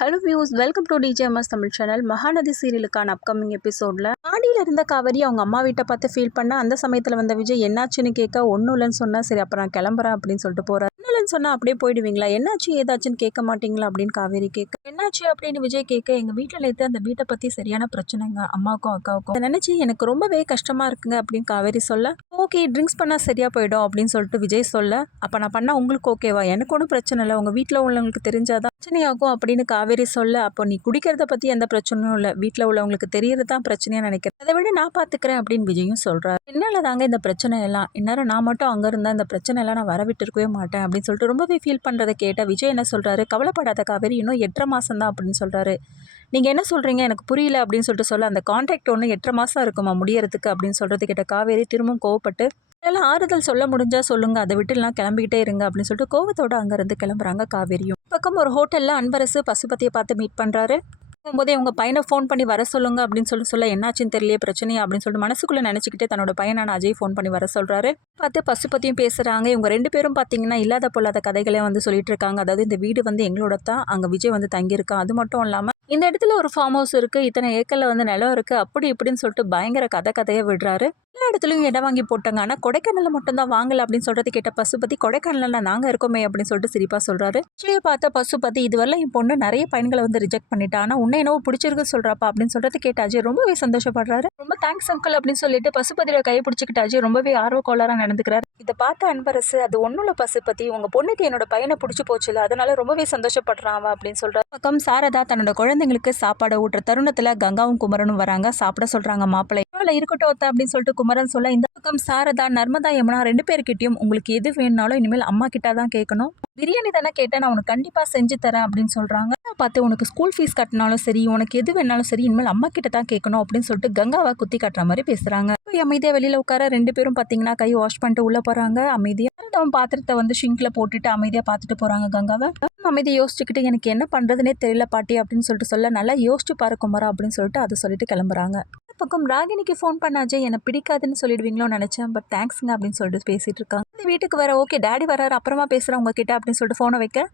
Hello views, welcome to DJMS Tamil channel. Mahanadi சீரியலுக்கான upcoming எபிசோடில் மாடியில் இருந்த காவேரி அவங்க அம்மா வீட்டை பார்த்து ஃபீல் பண்ண அந்த சமயத்தில் வந்த விஜய் என்னாச்சுன்னு கேட்க ஒன்றும் இல்லைன்னு சொன்னால் சரி அப்போ நான் கிளம்புறேன் அப்படின்னு சொல்லிட்டு போகிறார். ஒன்றும் இல்லைன்னு சொன்னால் அப்படியே போயிடுவீங்களா, என்னாச்சு ஏதாச்சுன்னு கேட்க மாட்டீங்களா அப்படின்னு காவேரி கேட்க, என்னாச்சு அப்படின்னு விஜய் கேட்க, எங்கள் வீட்டில் நேற்று அந்த வீட்டை பற்றி சரியான பிரச்சனைங்க அம்மாவுக்கும் அக்காவுக்கும், அதை நினச்சி எனக்கு ரொம்பவே கஷ்டமாக இருக்குங்க அப்படின்னு காவேரி சொல்ல, ஓகே ட்ரிங்க்ஸ் பண்ணால் சரியாக போயிடும் அப்படின்னு சொல்லிட்டு விஜய் சொல்ல, அப்போ நான் பண்ணால் உங்களுக்கு ஓகேவா, எனக்கு ஒன்றும் பிரச்சனை இல்லை, உங்கள் வீட்டில் உள்ளவங்களுக்கு தெரிஞ்சாதான் பிரச்சனையாகும் அப்படின்னு காவேரி சொல்ல, அப்போ நீ குடிக்கிறத பற்றி எந்த பிரச்சனையும் இல்லை, வீட்டில் உள்ளவங்களுக்கு தெரியறது தான் பிரச்சனையாக நினைக்கிறேன், அதை விட நான் பார்த்துக்கிறேன் அப்படின்னு விஜயும் சொல்கிறார். என்னால் தாங்க இந்த பிரச்சனை எல்லாம், இந்நேரம் நான் மட்டும் அங்கே இருந்தால் இந்த பிரச்சனை எல்லாம் நான் வரவிட்டு இருக்கவே மாட்டேன் அப்படின்னு சொல்லிட்டு ரொம்பவே ஃபீல் பண்ணுறதை கேட்டால் விஜய் என்ன சொல்கிறாரு, கவலைப்படாத காவேரி, இன்னும் 8.5 மாதம் தான் அப்படின்னு சொல்கிறாரு. நீங்கள் என்ன சொல்கிறீங்க எனக்கு புரியல அப்படின்னு சொல்லிட்டு சொல்ல, அந்த கான்ட்ராக்ட் ஒன்று 8.5 மாதம் இருக்குமா முடியறதுக்கு அப்படின்னு சொல்கிறது கேட்ட காவேரி திரும்பவும் கோவப்பட்டு, இதெல்லாம் ஆறுதல் சொல்ல முடிஞ்சா சொல்லுங்க, அதை விட்டுலாம் கிளம்பிக்கிட்டே இருங்க அப்படின்னு சொல்லிட்டு கோவத்தோட அங்கேருந்து கிளம்புறாங்க காவேரியும். பக்கம் ஒரு ஹோட்டலில் அன்பரசு பசுபதியை பார்த்து மீட் பண்ணுறாரு. போகும்போதே உங்கள் பையனை ஃபோன் பண்ணி வர சொல்லுங்க அப்படின்னு சொல்ல என்னாச்சுன்னு தெரியல பிரச்சனையா அப்படின்னு சொல்லிட்டு மனசுக்குள்ளே நினச்சிக்கிட்டு தன்னோட பையனான அஜய் ஃபோன் பண்ணி வர சொல்கிறாரு. பார்த்து பசுபதியும் பேசுகிறாங்க. இவங்க 2 பேரும் பார்த்தீங்கன்னா இல்லாத பொல்லாத கதைகளே வந்து சொல்லிட்டு இருக்காங்க. அதாவது இந்த வீடு வந்து எங்களோட தான், அங்கே விஜய் வந்து தங்கியிருக்கான், அது மட்டும் இல்லாமல் இந்த இடத்துல ஒரு ஃபார்ம் ஹவுஸ் இருக்குது, இத்தனை ஏக்கரில் வந்து நிலம் இருக்குது, அப்படி இப்படின்னு சொல்லிட்டு பயங்கர கதையை விடுறாரு. எல்லா இடத்துலையும் இடம் வாங்கி போட்டாங்க, ஆனால் கொடைக்கானலில் மட்டும்தான் வாங்கலை அப்படின்னு சொல்கிறது கேட்ட பசுபதி, கொடைக்கானலில் நாங்கள் இருக்கோமே அப்படின்னு சொல்லிட்டு சிரிப்பாக சொல்கிறாரு. விஜயை பார்த்த பசுபதி, இதுவரை என் பொண்ணு நிறைய பையன்களை வந்து ரிஜெக்ட் பண்ணிட்டா, ஆனால் உன்னை என்னவோ பிடிச்சிருக்கு சொல்கிறாப்பா அப்படின்னு சொல்கிறது கேட்ட அஜய் ரொம்பவே சந்தோஷப்படுறாரு. ரொம்ப தேங்க்ஸ் அங்கிள் அப்படின்னு சொல்லிட்டு பசுபதியோட கையை பிடிச்சிக்கிட்டு அஜய் ரொம்பவே ஆர்வக்கோளாராக நடந்துக்கிறாரு. இதை பார்த்த அன்பரசு, அது ஒன்றும் இல்லை பசுபதி, உங்கள் பொண்ணுக்கு என்னோட பையனை பிடிச்சி போச்சுல, அதனால ரொம்பவே சந்தோஷப்படுறான் அப்படின்னு சொல்கிறார். பக்கம் சாரதா தன்னோட குழந்தைங்களுக்கு சாப்பாடு ஊட்டுற தருணத்தில் கங்காவும் குமரனும் வராங்க. சாப்பிட சொல்கிறாங்க மாப்பிள்ளை. இருக்கட்டும் அப்படின்னு சொல்லிட்டு குமரன் சொல்ல, இந்த பக்கம் சாரதா நர்மதா யமுனா 2 பேர்கிட்டயும் உங்களுக்கு எது வேணுனாலும் இனிமேல் அம்மா கிட்ட தான் கேட்கணும், பிரியாணி தானே கேட்டேன், நான் உனக்கு கண்டிப்பாக செஞ்சு தரேன் அப்படின்னு சொல்கிறாங்க. பார்த்து உனக்கு ஸ்கூல் ஃபீஸ் கட்டினாலும் சரி, உனக்கு எது வேணாலும் சரி, இனிமேல் அம்மா கிட்ட தான் கேட்கணும் அப்படின்னு சொல்லிட்டு கங்காவை குத்தி காட்டுற மாதிரி பேசுகிறாங்க. அமைதியாக வெளியில் உட்கார 2 பேரும் பார்த்தீங்கன்னா கை வாஷ் பண்ணிட்டு உள்ளே போகிறாங்க. அமைதியாக அவன் பாத்திரத்தை வந்து ஷிங்கில் போட்டுட்டு அமைதியாக பார்த்துட்டு போகிறாங்க கங்காவை. அமைதியை யோசிச்சுக்கிட்டு எனக்கு என்ன பண்ணுறதுனே தெரியல பாட்டி அப்படின்னு சொல்லிட்டு சொல்ல, நல்லா யோசிச்சு பாரு குமரா அப்படின்னு சொல்லிட்டு அதை சொல்லிட்டு கிளம்புறாங்க. பக்கம் ராகினிக்கு ஃபோன் பண்ணாஜே, என்னை பிடிக்காதுன்னு சொல்லிடுவீங்களோன்னு நினச்சேன், பட் தேங்க்ஸுங்க அப்படின்னு சொல்லிட்டு பேசிட்டு இருக்காங்க. வீட்டுக்கு வர, ஓகே டேடி வராரு அப்புறமா பேசுகிறேன் உங்ககிட்ட அப்படின்னு சொல்லிட்டு ஃபோனை வைக்க,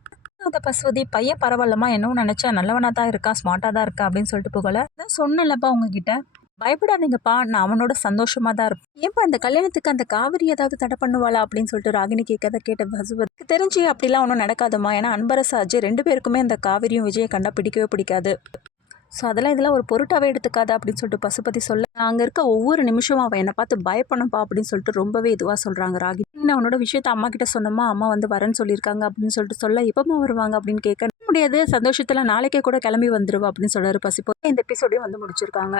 அந்த பசுவதி பையன் பரவாயில்லம்மா, என்னவும் நினச்சேன் நல்லவனாக தான் இருக்கா, ஸ்மார்ட்டாக தான் இருக்கா அப்படின்னு சொல்லிட்டு போகல. அதான் சொன்னலப்பா உங்ககிட்ட, பயப்படாதீங்கப்பா, நான் அவனோட சந்தோஷமாக தான் இருப்பேன். ஏன்ப்பா இந்த கல்யாணத்துக்கு அந்த காவிரி ஏதாவது தடை பண்ணுவாளா அப்படின்னு சொல்லிட்டு ராகினி கேட்ட பசுபதிக்கு தெரிஞ்சு அப்படிலாம் ஒன்றும் நடக்காதுமா, ஏன்னா அன்பரசு அஜய் 2 பேருக்குமே அந்த காவிரியும் விஜயை கண்டா பிடிக்கவே பிடிக்காது, ஸோ இதெல்லாம் ஒரு பொருட்டாவே எடுத்துக்காத அப்படின்னு சொல்லிட்டு பசுபதி சொல்ல, அங்கே இருக்க ஒவ்வொரு நிமிஷமும் அவன் என்னை பார்த்து பயப்படணும்ப்பா அப்படின்னு சொல்லிட்டு ரொம்பவே இதுவாக சொல்கிறாங்க ராகினி. நான் அவனோட விஷயத்த அம்மா கிட்ட சொன்னோமா, அம்மா வந்து வரேன்னு சொல்லியிருக்காங்க அப்படின்னு சொல்லிட்டு சொல்ல, எப்பமா வருவாங்க அப்படின்னு கேட்க முடியாது, சந்தோஷத்தில் நாளைக்கே கூட கிளம்பி வந்துருவா அப்படின்னு சொல்கிறாரு பசுபதி. இந்த எபிசோடையும் வந்து முடிச்சிருக்காங்க.